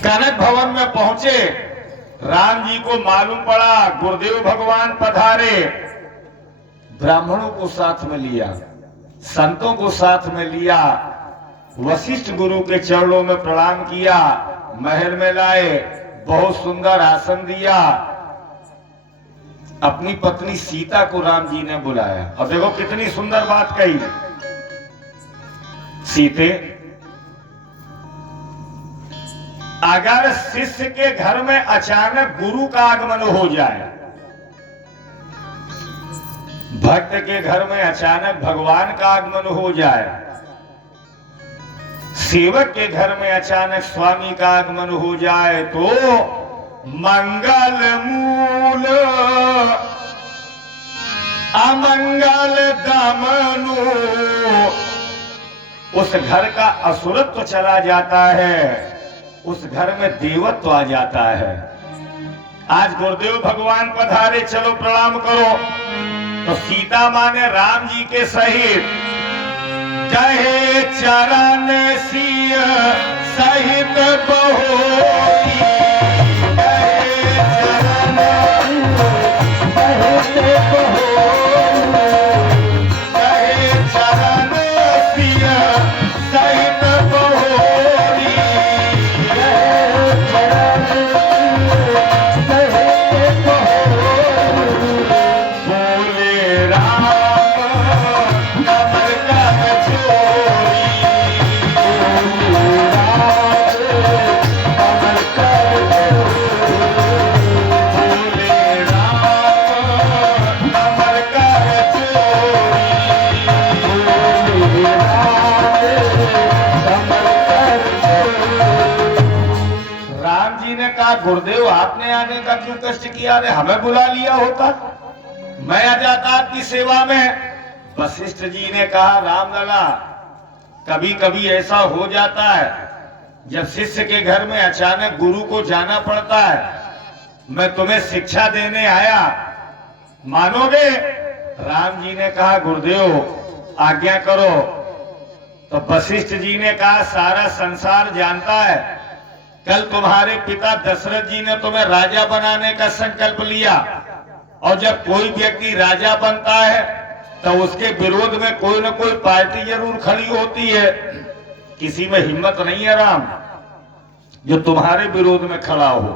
कनक भवन में पहुंचे। राम जी को मालूम पड़ा गुरुदेव भगवान पधारे। ब्राह्मणों को साथ में लिया, संतों को साथ में लिया, वशिष्ठ गुरु के चरणों में प्रणाम किया, महल में लाए, बहुत सुंदर आसन दिया। अपनी पत्नी सीता को राम जी ने बुलाया। और देखो कितनी सुंदर बात कही। सीते, अगर शिष्य के घर में अचानक गुरु का आगमन हो जाए, भक्त के घर में अचानक भगवान का आगमन हो जाए, सेवक के घर में अचानक स्वामी का आगमन हो जाए, तो मंगल मूल अमंगल दमनु, उस घर का असुरत्व चला जाता है, उस घर में देवत्व आ जाता है। आज गुरुदेव भगवान पधारे, चलो प्रणाम करो। तो सीता माँ ने राम जी के सहित कहे चरण सिय सहित बहोरी, कहे चरण सहित बहोरी, कहे चरण सिय सहित बहोरी, कहे चरण सहित बहोरी। बोले राम कमल कर चोरी, बोले राम कमल कर चोरी, बोले राम कमल कर चोरी, बोले राम कमल कर चोरी। राम जी ने कहा गुरुदेव आपने आने का क्यों कष्ट किया? अरे हमें बुला लिया होता, मैं आ जाता आपकी सेवा में। वशिष्ठ जी ने कहा राम लला, कभी कभी ऐसा हो जाता है जब शिष्य के घर में अचानक गुरु को जाना पड़ता है। मैं तुम्हें शिक्षा देने आया, मानोगे? राम जी ने कहा गुरुदेव आज्ञा करो। तो वशिष्ठ जी ने कहा सारा संसार जानता है, कल तुम्हारे पिता दशरथ जी ने तुम्हें राजा बनाने का संकल्प लिया, और जब कोई व्यक्ति राजा बनता है तो उसके विरोध में कोई न कोई पार्टी जरूर खड़ी होती है। किसी में हिम्मत नहीं है राम जो तुम्हारे विरोध में खड़ा हो,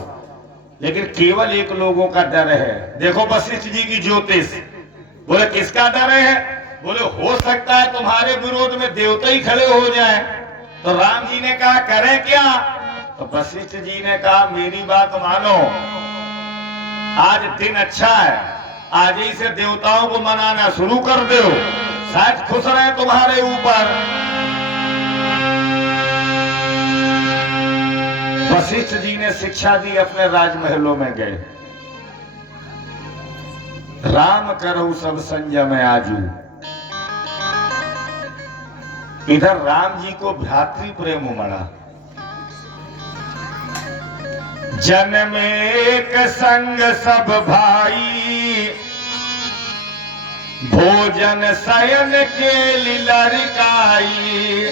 लेकिन केवल एक लोगों का डर है। देखो वशिष्ठ जी की ज्योतिष, बोले किसका डर है? बोले हो सकता है तुम्हारे विरोध में देवता ही खड़े हो जाए। तो राम जी ने कहा करें क्या? तो वशिष्ठ जी ने कहा मेरी बात मानो, आज दिन अच्छा है, आज ही से देवताओं को मनाना शुरू कर दो, शायद खुश रहे तुम्हारे ऊपर। वशिष्ठ जी ने शिक्षा दी, अपने राजमहलों में गए। राम करहु सब संयम आजू। इधर राम जी को भ्रातृ प्रेम उमड़ा। जन्म एक संग सब भाई, भोजन शयन के लड़काई,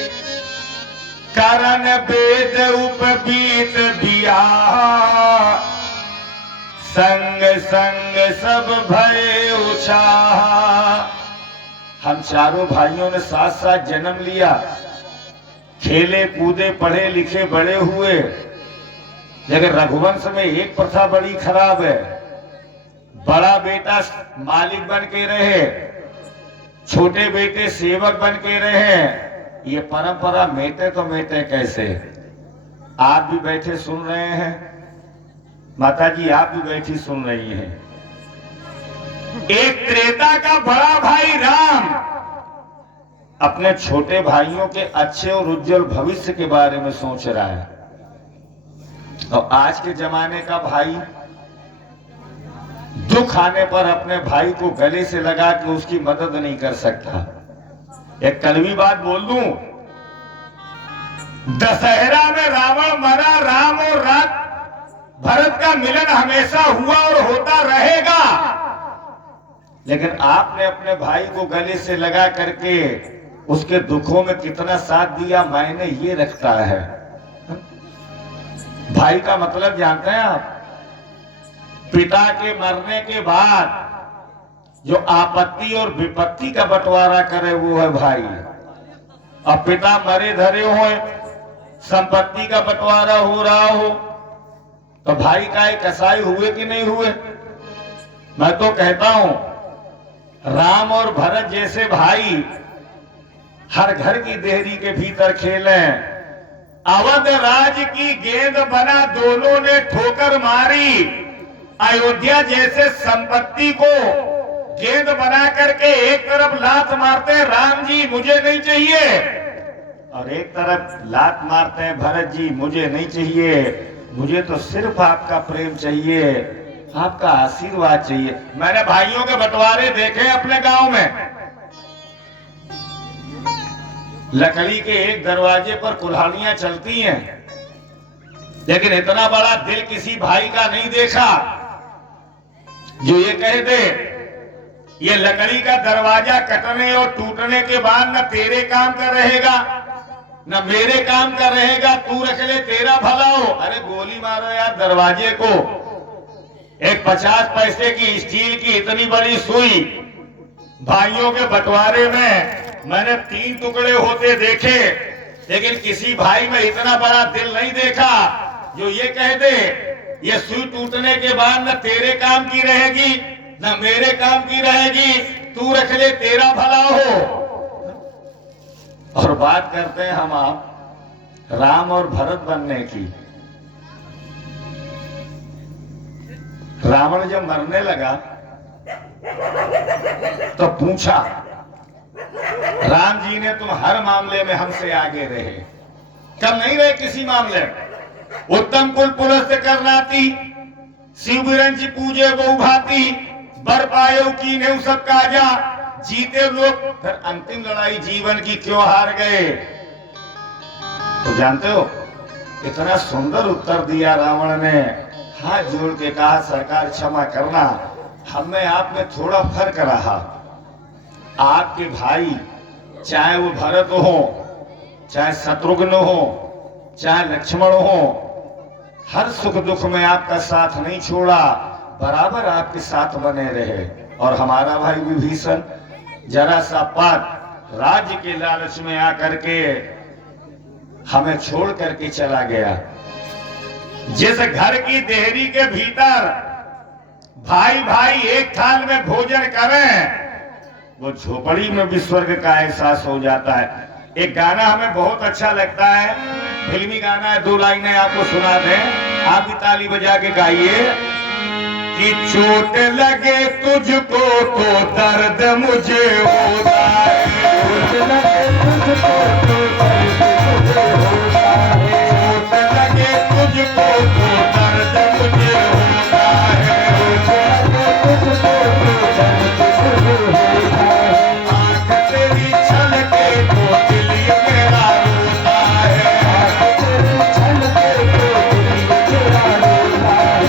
करण वेद उपबीत दिया, संग संग सब भय उछाहा। हम चारों भाइयों ने साथ साथ जन्म लिया, खेले कूदे पढ़े लिखे बड़े हुए, लेकिन रघुवंश में एक प्रथा बड़ी खराब है। बड़ा बेटा मालिक बन के रहे, छोटे बेटे सेवक बन के रहे। ये परंपरा मेटे तो मेटे कैसे? आप भी बैठे सुन रहे हैं, माता जी आप भी बैठी सुन रही हैं। एक त्रेता का बड़ा भाई राम अपने छोटे भाइयों के अच्छे और उज्जवल भविष्य के बारे में सोच रहा है, और आज के जमाने का भाई दुख आने पर अपने भाई को गले से लगा के उसकी मदद नहीं कर सकता। एक कड़वी बात बोल दूं, दशहरा में रावण मरा, राम और भरत का मिलन हमेशा हुआ और होता रहेगा। लेकिन आपने अपने भाई को गले से लगा करके उसके दुखों में कितना साथ दिया मैंने, ये रखता है। भाई का मतलब जानते हैं आप? पिता के मरने के बाद जो आपत्ति और विपत्ति का बंटवारा करे वो है भाई। अब पिता मरे धरे हो, संपत्ति का बंटवारा हो रहा हो, तो भाई का एक कसाई हुए कि नहीं हुए? मैं तो कहता हूं राम और भरत जैसे भाई हर घर की देहरी के भीतर खेले। अवध राज की गेंद बना दोनों ने ठोकर मारी। अयोध्या जैसे संपत्ति को गेंद बना करके एक तरफ लात मारते हैं राम जी मुझे नहीं चाहिए, और एक तरफ लात मारते हैं भरत जी मुझे नहीं चाहिए, मुझे तो सिर्फ आपका प्रेम चाहिए, आपका आशीर्वाद चाहिए। मैंने भाइयों के बंटवारे देखे अपने गांव में। लकड़ी के एक दरवाजे पर कुल्हाड़ियां चलती हैं, लेकिन इतना बड़ा दिल किसी भाई का नहीं देखा जो ये कह दे ये लकड़ी का दरवाजा कटने और टूटने के बाद न तेरे काम का रहेगा न मेरे काम का रहेगा, तू रख ले तेरा भला हो। अरे गोली मारो यार दरवाजे को। एक 50 पैसे की स्टील की इतनी बड़ी सुई भाइयों के बंटवारे में मैंने 3 टुकड़े होते देखे, लेकिन किसी भाई में इतना बड़ा दिल नहीं देखा जो ये कह दे ये सुई टूटने के बाद न तेरे काम की रहेगी न मेरे काम की रहेगी, तू रख ले तेरा भला हो। और बात करते हैं हम आप राम और भरत बनने की। रावण जब मरने लगा तो पूछा, राम जी ने तुम हर मामले में हमसे आगे रहे, कब नहीं रहे किसी मामले में। उत्तम कुल पुलस्त करनाती, शिव बिरंची पूजे बहु भांति, बर पायो की ने सब काजा, जीते लोग। फिर अंतिम लड़ाई जीवन की क्यों हार गए? तो जानते हो इतना सुंदर उत्तर दिया रावण ने, हाथ जोड़ के कहा सरकार क्षमा करना, हम में आप में थोड़ा फर्क रहा। आपके भाई चाहे वो भरत हो, चाहे शत्रुघ्न हो, चाहे लक्ष्मण हो, हर सुख दुख में आपका साथ नहीं छोड़ा, बराबर आपके साथ बने रहे। और हमारा भाई विभीषण जरा सा पात राज्य के लालच में आकर के हमें छोड़ करके चला गया। जिस घर की देहरी के भीतर भाई भाई एक थाल में भोजन करें, वो झोपड़ी में भी स्वर्ग का एहसास हो जाता है। एक गाना हमें बहुत अच्छा लगता है, फिल्मी गाना है, 2 लाइनें आपको सुना दें, आप भी ताली बजा के गाइए कि चोट लगे तुझको तो दर्द मुझे होता है, चोट लगे तुझको तो दर्द मुझे होता है, चोट लगे तुझको तो दर्द मुझे होता है, चोट लगे तुझको तो दर्द मुझे होता है, आँख तेरी छलके तो दिल ये मेरा रोता है, आँख तेरी छलके तो दिल ये मेरा रोता है।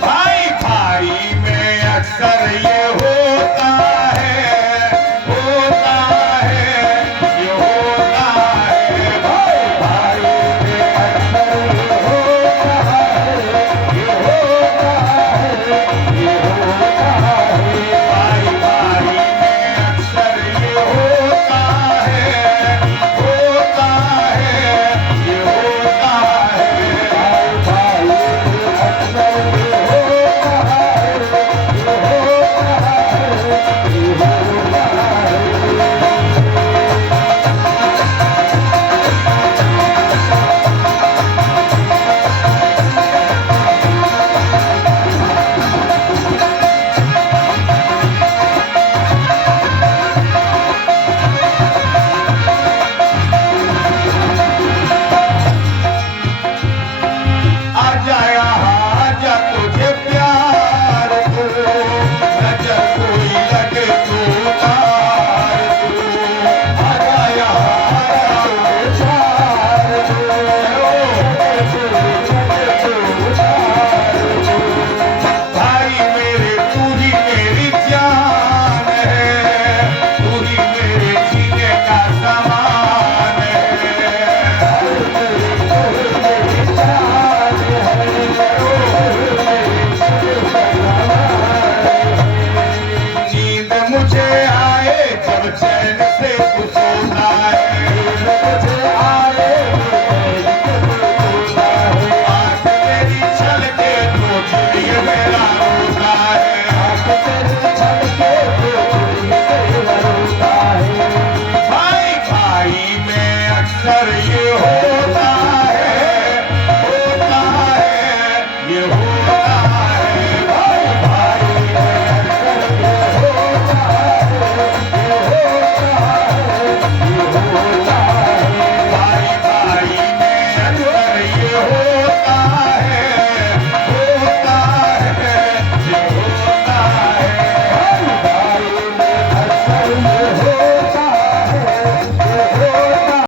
भाई भाई में अक्सर ये होता है, ये होता सर ये हो